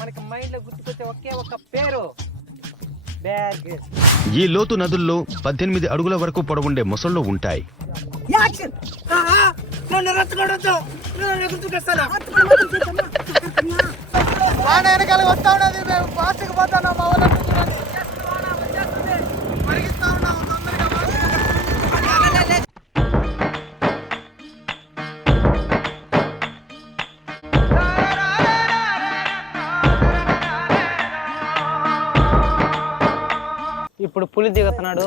మనకి మైండ్ లో గుర్తుకొచ్చే ఒకే ఒక పేరు బేర్ గ్రిల్స్. ఈ లోతు నదుల్లో 18 అడుగుల వరకు పొడవుండే మొసళ్ళు ఉంటాయి. ఇప్పుడు పులి దిగుతున్నాడు.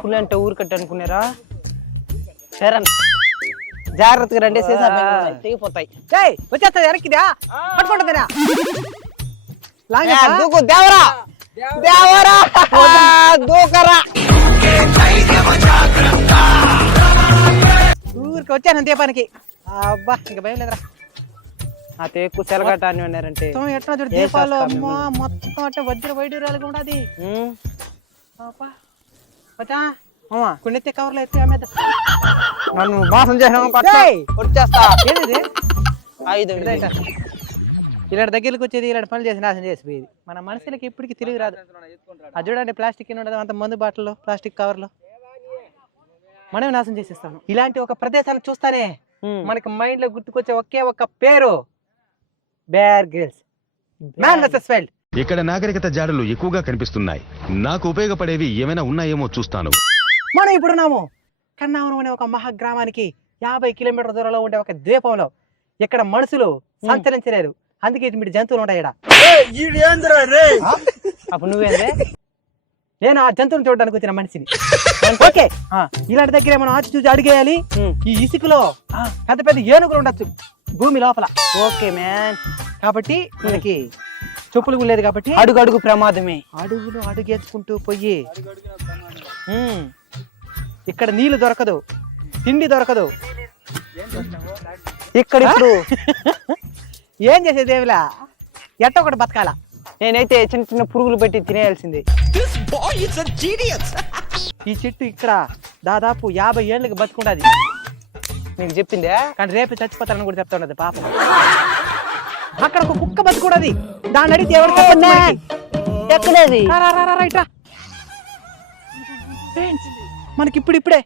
పులి అంటే ఊరికట్టు అనుకున్నారా? సరే జాగ్రత్తగా రండి, తెగిపోతాయి. వచ్చేస్తా వెనక్కిదా పట్టుకుంటుందిరా. దూకు దేవరా దేవరా దూకరా. ఊరికి వచ్చాను దీపానికి. అబ్బా ఇంకా భయం లేదురా. ఆ తేక్కు సెలగట్ట అని ఉన్నారంటే ఎట్లా చూడు దీపాలు మొత్తం అంటే వజ్ర వైడూరాలుగా ఉండదు. కొన్ని కవర్లు ఎత్తి అమ్మేద్దాం. నన్ను మోసం చేసాను వచ్చేస్తా. ఏది ఇలాంటి దగ్గరికి వచ్చేది, ఇలాంటి పనులు చేసి నాశనం చేసిపోయేది. మన మనుషులకి ఇప్పటికి తిరిగి రాదు. అది చూడండి, ప్లాస్టిక్ ఉండదు అంత మందు బాటల్లో, ప్లాస్టిక్ కవర్లు మనమే నాశనం చేసేస్తాము. ఇలాంటి ఒక ప్రదేశాన్ని చూస్తానే మనకి మైండ్ లో గుర్తుకొచ్చే ఒకే ఒక పేరు Bear Grylls. Man versus Wild. ఇక్కడ నాగరికత జాడలు ఎక్కువగా కనిపిస్తున్నాయి. నాకు ఉపయోగపడేవి ఏమైనా ఉన్నాయేమో చూస్తాను. మనం ఇప్పుడున్నాము కన్నావరం అనే ఒక మహాగ్రామానికి 50 కిలోమీటర్ల దూరంలో ఉండే ఒక ద్వీపంలో. ఇక్కడ మనుషులు సంచరించలేరు, అందుకే మీరు జంతువులు ఉంటాయి. అప్పుడు నువ్వేందే? నేను ఆ జంతువుని చూడడానికి వచ్చిన మనిషిని. ఓకే, ఇలాంటి దగ్గర మనం ఆచి చూసి అడిగేయాలి. ఈ ఇసుకలో పెద్ద పెద్ద ఏనుగులు ఉండొచ్చు భూమి లోపల. Okay man. కాబట్టి మనకి చెప్పులు లేదు కాబట్టి అడుగు అడుగు ప్రమాదమే. అడుగులు అడుగేసుకుంటూ పోయి ఇక్కడ నీళ్లు దొరకదు, తిండి దొరకదు. ఇక్కడ ఇప్పుడు ఏం చేసేది ఏమిలా, ఎట్ట ఒకటి బతకాల. నేనైతే చిన్న చిన్న పురుగులు పెట్టి తినేయాల్సింది. ఈ చెట్టు ఇక్కడ దాదాపు 50 ఏళ్ళకి బతుకుండది. నీకు చెప్పిందే, కానీ రేపు చచ్చిపోతానని కూడా చెప్తా ఉండదు పాపం. అక్కడ ఒక కుక్క బతుకూడది, దాన్ని అడిగితే ఎవరికి ఎక్కడేది. మనకి ఇప్పుడే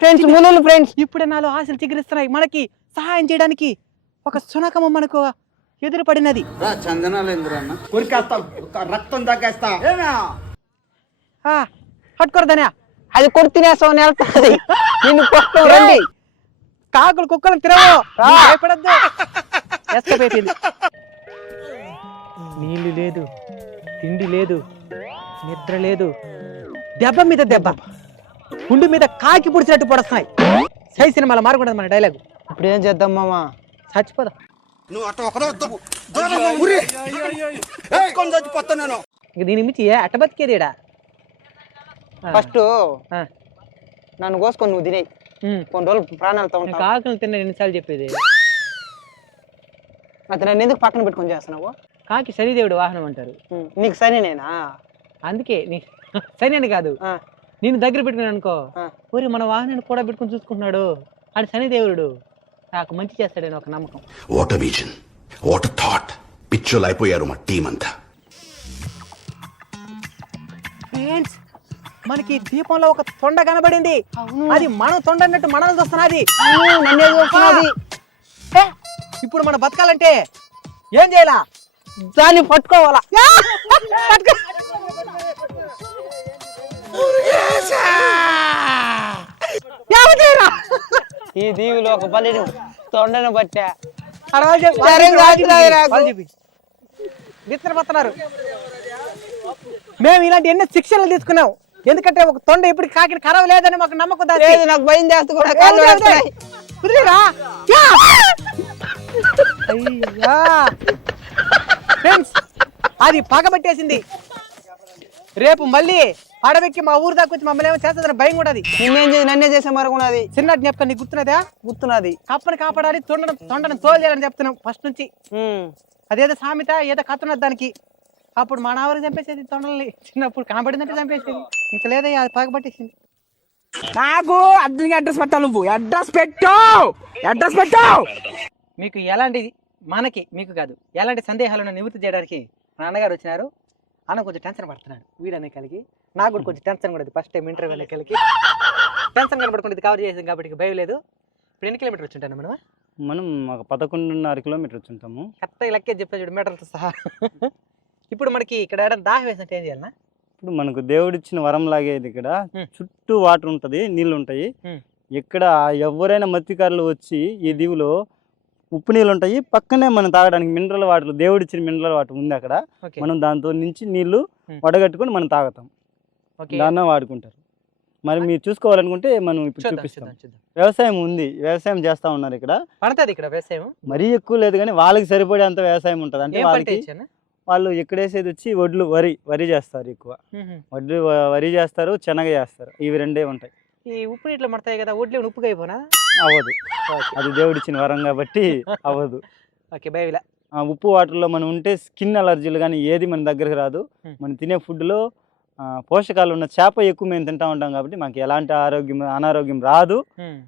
ఫ్రెండ్స్ మునులు ఫ్రెండ్స్ ఇప్పుడే నాలో ఆశలు చిగురిస్తున్నాయి. మనకి సహాయం చేయడానికి ఒక శునకము మనకు ఎదురుపడినది. రక్తం తగ్గేస్తా పట్టుకోరదనే, అది కొడు తినేస్తావు నెలతుంది. నిన్ను కొట్టు రండి. కాకులు కుక్కలు తిరగవు, భయపడద్దు. ఎస్కపేసింది. నీళ్లు లేదు, తిండి లేదు, నిద్ర లేదు. దెబ్బ మీద దెబ్బ, గుండు మీద కాకి పుడిచినట్టు పొడుస్తున్నాయి. సై సినిమాలో మారకూడదు మన డైలాగ్. ఇప్పుడు ఏం చేద్దాం మామ? చచ్చిపోదాం. దీని మించి అట్ట బతికేది. ఫస్ట్ నన్ను కోసుకొని నువ్వు తినే కొన్ని రోజులు ప్రాణాలతో ఉంటావు. కాకులు తిన్నా ఎన్నిసార్లు చెప్పేది. అది నన్ను ఎందుకు పక్కన పెట్టుకొని చేస్తున్నావు? కాకి శనిదేవుడు వాహనం అంటారు. నీకు శనినేనా? అందుకే శని అని కాదు, నేను దగ్గర పెట్టుకున్నాను అనుకో, ఊరి మన వాహనాన్ని కూడా పెట్టుకుని చూసుకుంటున్నాడు. ఆడు శనిదేవుడు నాకు మంచి చేస్తాడని ఒక నమ్మకం. What a vision, what a thought. పిచ్చోలు అయిపోయారు మా టీం అంతా. ఫ్రెండ్స్, మనకి దీపంలో ఒక తొండ కనబడింది. అది మనం తొండ అన్నట్టు మనల్ని చూస్తున్నది. ఇప్పుడు మనం బతకాలంటే ఏం చేయాలా? దాన్ని పట్టుకోవాలా. ఈ దీవిలో ఒక బలిని తొండను పట్టా విత్తనపోతున్నారు. మేము ఇలాంటి ఎన్నో శిక్షలు తీసుకున్నాం. ఎందుకంటే ఒక తొండ ఇప్పుడు కాకి ఖరాబ్ లేదని మాకు నమ్మకం. నాకు భయం చేస్తూ కూడా ఫ్రెండ్స్, అది పగబట్టేసింది. రేపు మళ్ళీ అడవికి మా ఊరు దాకా వచ్చి మమ్మల్ని ఏమో చేస్తుందని భయం కూడా. నన్నే చేసే మరొకది చిన్న జ్ఞాపకం. నీకు గుర్తున్నదా? గుర్తున్నది. కప్పని కాపాడాలి, తొండను తోలేయాలని చెప్తున్నాం ఫస్ట్ నుంచి. అదేదో సామెత ఏదో కథ ఉన్నది దానికి. అప్పుడు మా నావరికి చంపేసేది తొండల్ని. చిన్నప్పుడు కనబడిందంటే చంపేసేది. ఇంకా లేదయ్యా, అది పగబట్టేసింది. నాకు అడ్రస్ పెట్టాలి. నువ్వు అడ్రస్ పెట్టావు. మీకు ఎలాంటి మనకి మీకు కాదు ఎలాంటి సందేహాలను నివృత్తి చేయడానికి నాన్నగారు వచ్చినారు. అన్న కొంచెం టెన్షన్ పడుతున్నాడు వీడనే కలిగి, నాకు కూడా కొంచెం టెన్షన్ కూడా ఫస్ట్ టైం ఇంటర్వ్యూ అనే కలిగి టెన్షన్ కనబడుకుంటే ఇది కవర్ చేసాం కాబట్టి భయం లేదు. ఇప్పుడు ఎన్ని కిలోమీటర్ వచ్చి ఉంటాను మనం ఒక 11.5 కిలోమీటర్ వచ్చి ఉంటాము. కరెక్ట్గా లెక్కే చెప్తా చూడు మీటర్లతో సహా. ఇప్పుడు మనకి ఇక్కడ దాహం వేసినట్టు ఏం చేయాలన్నా? ఇప్పుడు మనకు దేవుడిచ్చిన వరం లాగేది ఇక్కడ చుట్టూ వాటర్ ఉంటది, నీళ్లు ఉంటాయి. ఇక్కడ ఎవరైనా మత్స్యకారులు వచ్చి ఈ దీవులో ఉప్పు నీళ్ళు ఉంటాయి, పక్కనే మనం తాగడానికి మినరల్ వాటర్, దేవుడిచ్చిన మినరల్ వాటర్ ఉంది అక్కడ. మనం దాంతో నుంచి నీళ్లు వడగట్టుకొని మనం తాగుతాం, దాన్ని వాడుకుంటారు. మరి మీరు చూసుకోవాలనుకుంటే మనం ఇప్పుడు చూపిస్తాం. వ్యవసాయం ఉంది, వ్యవసాయం చేస్తా ఉన్నారు ఇక్కడ. పడుతుంది ఇక్కడ వ్యవసాయం మరీ ఎక్కువ లేదు కానీ వాళ్ళకి సరిపడే అంత వ్యవసాయం ఉంటుంది. అంటే వాళ్ళకి వాళ్ళు ఇక్కడ వేసేది వచ్చి వడ్లు, వరి చేస్తారు ఎక్కువ. వరి చేస్తారు, శనగ చేస్తారు, ఇవి రెండే ఉంటాయి. ఈ ఉప్పు నీటిలో పడతాయి కదా, వడ్లు ఉప్పుగా అయిపోనా? అవ్వదు, అది దేవుడిచ్చిన వరం కాబట్టి అవ్వదు. ఉప్పు వాటర్లో మనం ఉంటే స్కిన్ అలర్జీలు కానీ ఏది మన దగ్గరకు రాదు. మనం తినే ఫుడ్లో పోషకాలు ఉన్న చేప ఎక్కువ మేము తింటా ఉంటాం కాబట్టి మాకు ఎలాంటి అనారోగ్యం రాదు.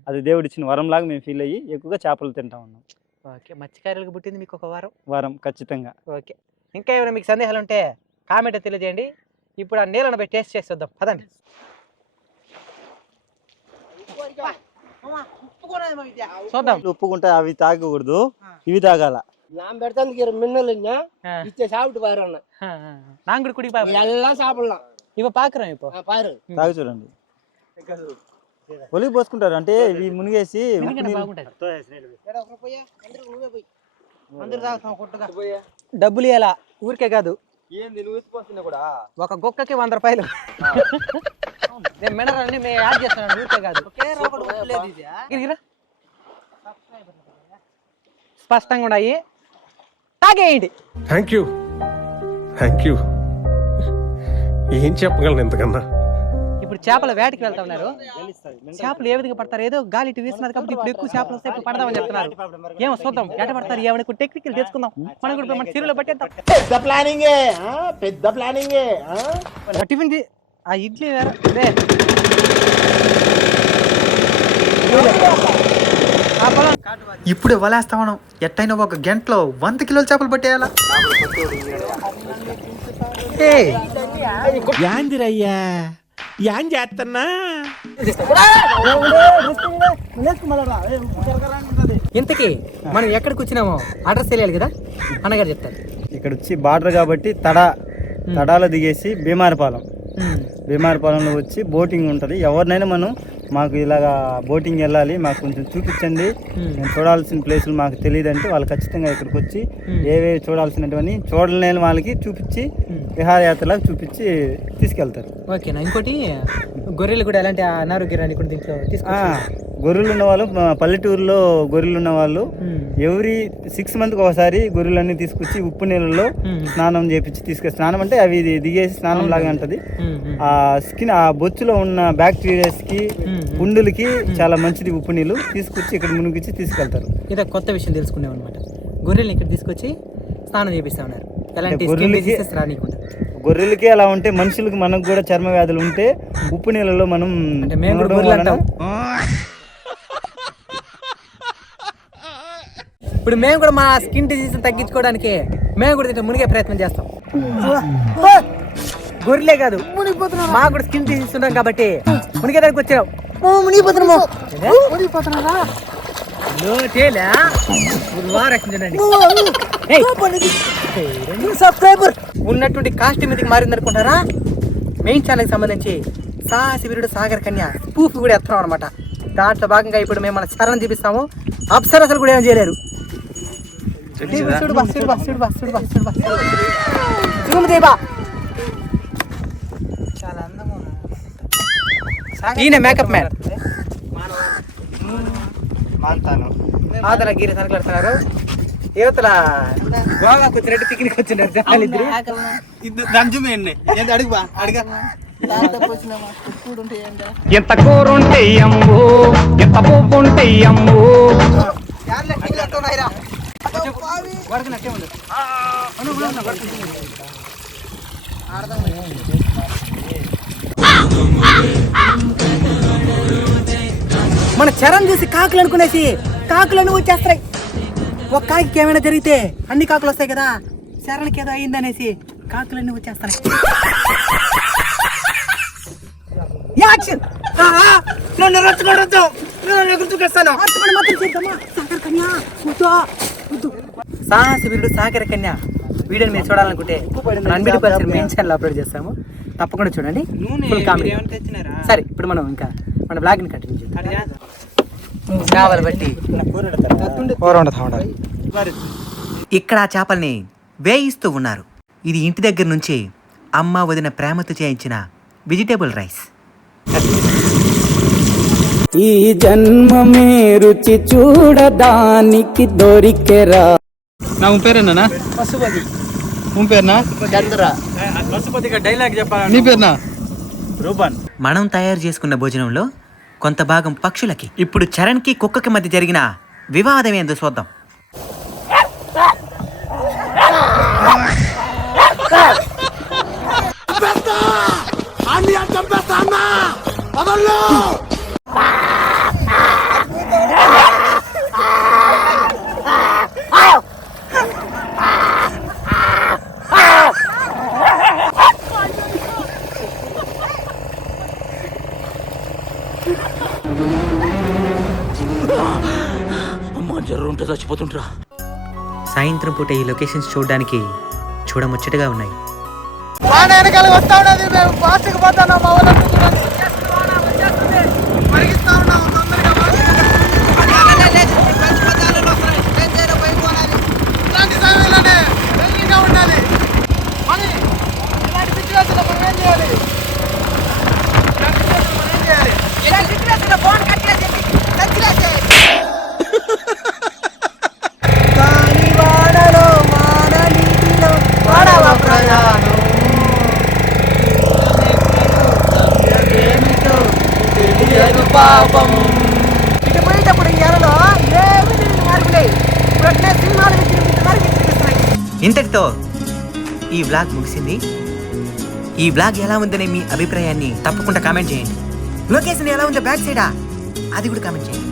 అది దేవుడిచ్చిన వరం లాగా మేము ఫీల్ అయ్యి ఎక్కువగా చేపలు తింటా ఉన్నాం. ఓకే, మత్స్యకారులకు పుట్టింది మీకు ఒక వరం ఖచ్చితంగా. ఓకే, ఇంకా ఏమైనా మీకు సందేహాలు ఉంటే కామెంట్ తెలియజేయండి. ఇప్పుడు ఆ నీళ్ళను పోయి టేస్ట్ చేసి వద్దాం పదండి. చూద్దాం. ఉప్పుకుంటే అవి తాగకూడదు, ఇవి తాగాల. நான் பெருத்தாந்து மின்னலுங்க இச்ச சாப்பிட்டு பாரு நான் கூட குடி எல்லாம் சாப்பிடலாம். ఇవ పాకరం ఇపో పారు తాగి చూడండి. ఒలిగి పోసుకుంటారు అంటే ఇవి మునిగేసి డబ్బులు ఇవ్వాలా ఊరికే కాదు. ఒక గుక్కకి 100 రూపాయలు. నేను మినరల్ని మేము యాడ్ చేస్తున్నాను ఊరికే కాదు. స్పష్టంగా ఉన్నాయి, తాగేయండి. Thank you. ఏం చెప్పగలను ఎంతకన్నా. ఇప్పుడు చేపల వేటకి వెళ్తా ఉన్నారు. చేపలు ఏ విధంగా పడతారు? ఏదో గాలి ఇటు వేస్తున్నారు కాబట్టి ఇప్పుడు ఎక్కువ చేపలు వస్తే ఇప్పుడు పడదామని చెప్తున్నారు. ఏమో చూద్దాం ఎట పడతారు, ఏమైనా టెక్నికల్ తెలుసుకుందాం. మనం కూడా మన సిరులో పట్టేద్దాం. పెద్ద ప్లానింగే. టిఫిన్ ఆ ఇడ్లీ వేరే ఇప్పుడే వలేస్తా ఉన్నాం. ఎట్టయినా ఒక గంటలో 100 కిలోల చేపలు పట్టేయాలా? యాందిరయ్యా యాం చేస్తున్నా. ఇంతకీ మనం ఎక్కడికి వచ్చినామో అడ్రస్ తెలియాలి కదా, అన్నగారు చెప్తారు. ఇక్కడ వచ్చి బార్డర్ కాబట్టి తడాలో దిగేసి భీమారపాలెంలో వచ్చి బోటింగ్ ఉంటుంది. ఎవరినైనా మనం మాకు ఇలాగా బోటింగ్ వెళ్ళాలి, మాకు కొంచెం చూపించండి, నేను చూడాల్సిన ప్లేసులు మాకు తెలియదంటే వాళ్ళు ఖచ్చితంగా ఇక్కడికి వచ్చి ఏవేవి చూడాల్సినటువంటి చూడలేని వాళ్ళకి చూపించి విహారయాత్రలాగా చూపించి తీసుకెళ్తారు. ఓకేనా? ఇంకోటి గొర్రెలు కూడా ఎలాంటి అనారోగ్యాన్ని కూడా దీంట్లో గొర్రెలు ఉన్న వాళ్ళు, పల్లెటూరులో గొర్రెలు ఉన్న వాళ్ళు ఎవ్రీ 6 మంత్కి ఒకసారి గొర్రెలన్నీ తీసుకొచ్చి ఉప్పు నీళ్ళలో స్నానం చేపించి తీసుకెళ్ళి, స్నానం అంటే అవి దిగేసి స్నానం లాగా ఉంటుంది. ఆ స్కిన్, ఆ బొచ్చులో ఉన్న బ్యాక్టీరియాస్కి, పుండులకి చాలా మంచిది ఉప్పు నీళ్ళు. తీసుకొచ్చి ఇక్కడ మునిగించి తీసుకెళ్తారు. ఇదే కొత్త విషయం తెలుసుకున్నాం అనమాట. గొర్రెల్ని ఇక్కడ తీసుకొచ్చి స్నానం చేపిస్తా ఉన్నారు. గొర్రెలకి అలా ఉంటే మనుషులకి, మనకు కూడా చర్మ వ్యాధులు ఉంటే ఉప్పు నీళ్ళలో మనం ఇప్పుడు మేము కూడా మా స్కిన్ డిసీజ్ తగ్గించుకోవడానికి మేము కూడా మునిగే ప్రయత్నం చేస్తాం. గొర్రెలే కాదు, మాకు కూడా స్కిన్ డిసీజ్ ఉన్నాం కాబట్టి మునిగేదానికి వచ్చాం. సబ్స్క్రైబర్ ఉన్నటువంటి కాస్ట్ మీదకి మారింది అనుకుంటారా? మెయిన్ ఛానల్కి సంబంధించి సాహసి వీరుడు సాగర్ కన్య స్పూఫ్ కూడా ఎత్తున్నాం అనమాట. దాంట్లో భాగంగా ఇప్పుడు మేము మన చరణం చూపిస్తాము. అప్సరసలు కూడా ఏం చేయలేరు. ఈయన మేకప్ మ్యాన్ ఆదల గిరి సనకలాడుతున్నారు. యువతల గోవాకు వచ్చినట్టు పిక్నిక్ వచ్చినారు జనాలు ఇద్దరు. ఎంత కూరుంటే అమ్ము, ఎంత పువ్వు ఉంటే అమ్ము. మన చరణ్ చూసి కాకులు అనుకునేసి కాకులను వచ్చేస్తాయి. ఒక కాకి ఏమైనా జరిగితే అన్ని కాకులు వస్తాయి కదా, శరణకి ఏదో అయిందనేసి కాకులన్నీ వచ్చేస్తాయి. యాక్షన్! నన్ను రచ్చగొడద్దు, గుర్తుకొస్తాను. సాహస వీరుడు సాగర కన్య వీడియోని మీరు చూడాలనుకుంటే అన్బిట్ మెయిన్ ఛానల్ అప్లోడ్ చేస్తాము, తప్పకుండా చూడండి. Full comedy. సరే ఇప్పుడు మనం ఇంకా మన బ్లాగ్ని కంటిన్యూ చేద్దాం. చేపలు బట్టి ఇక్కడ ఆ చేపల్ని వేయిస్తూ ఉన్నారు. ఇది ఇంటి దగ్గర నుంచి అమ్మ వదిన ప్రేమతో చేయించిన వెజిటేబుల్ రైస్. ఈ జన్మమే రుచి చూడడానికి దొరికెరా. నా పేరేనా పశుపతి. పేరునా చంద్ర. డైలాగ్ చెప్పాలి. నీ పేరునా రూపన్. మనం తయారు చేసుకున్న భోజనంలో కొంత భాగం పక్షులకి. ఇప్పుడు చరణ్కి కుక్కకి మధ్య జరిగిన వివాదం ఏందో చూద్దాం. సాయంత్రం పూట ఈ లొకేషన్స్ చూడడానికి చూడముచ్చటగా ఉన్నాయి. ఇంతటితో ఈ వ్లాగ్ ముగిసింది. ఈ వ్లాగ్ ఎలా ఉందనే మీ అభిప్రాయాన్ని తప్పకుండా కామెంట్ చేయండి. లొకేషన్ ఎలా ఉందో బ్యాక్ సైడా అది కూడా కామెంట్ చేయండి.